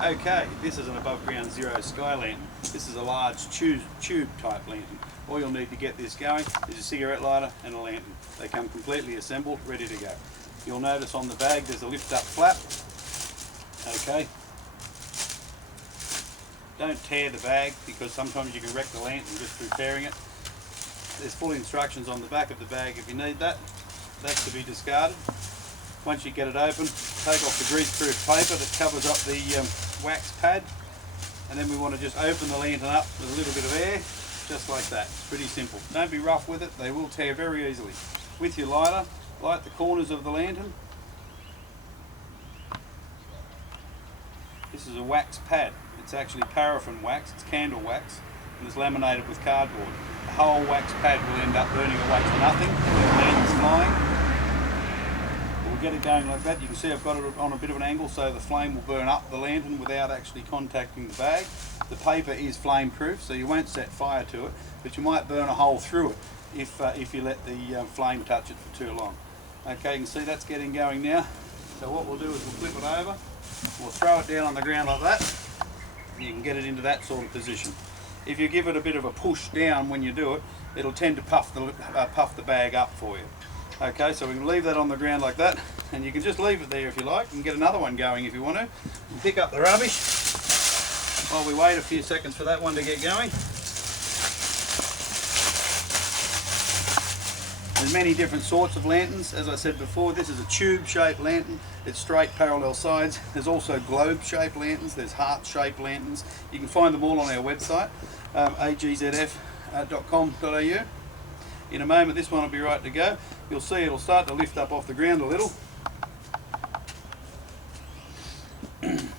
Okay, this is an above ground zero sky lantern. This is a large tube type lantern. All you'll need to get this going is a cigarette lighter and a lantern. They come completely assembled, ready to go. You'll notice on the bag there's a lift up flap. Okay. Don't tear the bag because sometimes you can wreck the lantern just through tearing it. There's full instructions on the back of the bag if you need that. That's to be discarded. Once you get it open, take off the grease-proof paper that covers up the wax pad, and then we want to just open the lantern up with a little bit of air, just like that. It's pretty simple. Don't be rough with it, they will tear very easily. With your lighter, light the corners of the lantern. This is a wax pad. It's actually paraffin wax, it's candle wax, and it's laminated with cardboard. The whole wax pad will end up burning away to nothing, the lantern's flying. Get it going like that. You can see I've got it on a bit of an angle so the flame will burn up the lantern without actually contacting the bag. The paper is flame proof, so you won't set fire to it, but you might burn a hole through it if you let the flame touch it for too long. Okay, you can see that's getting going now. So what we'll do is we'll flip it over, we'll throw it down on the ground like that, and you can get it into that sort of position. If you give it a bit of a push down when you do it, it'll tend to puff the bag up for you. Okay, so we can leave that on the ground like that, and you can just leave it there if you like. You can get another one going if you want to. And pick up the rubbish while we wait a few seconds for that one to get going. There's many different sorts of lanterns. As I said before, this is a tube-shaped lantern. It's straight parallel sides. There's also globe-shaped lanterns. There's heart-shaped lanterns. You can find them all on our website, agzf.com.au. In a moment this one will be right to go. You'll see it'll start to lift up off the ground a little. And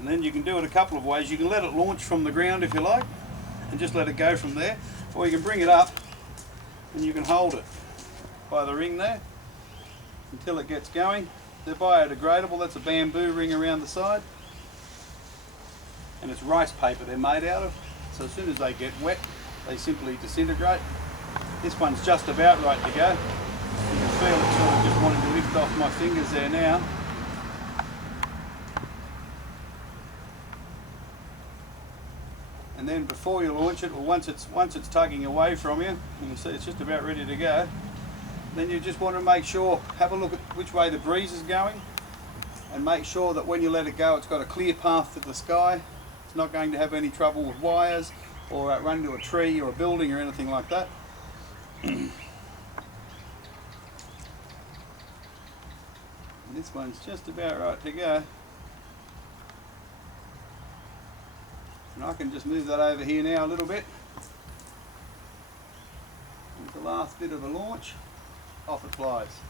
then you can do it a couple of ways. You can let it launch from the ground if you like and just let it go from there, or you can bring it up and you can hold it by the ring there until it gets going. They're biodegradable. That's a bamboo ring around the side, and it's rice paper they're made out of. So as soon as they get wet, they simply disintegrate. This one's just about right to go. You can feel it sort of just wanting to lift off my fingers there now. And then before you launch it, or once it's tugging away from you, you can see it's just about ready to go. Then you just want to make sure, have a look at which way the breeze is going, and make sure that when you let it go, it's got a clear path to the sky. It's not going to have any trouble with wires or run into a tree or a building or anything like that. And this one's just about right to go. And I can just move that over here now a little bit. And the last bit of a launch, off it flies.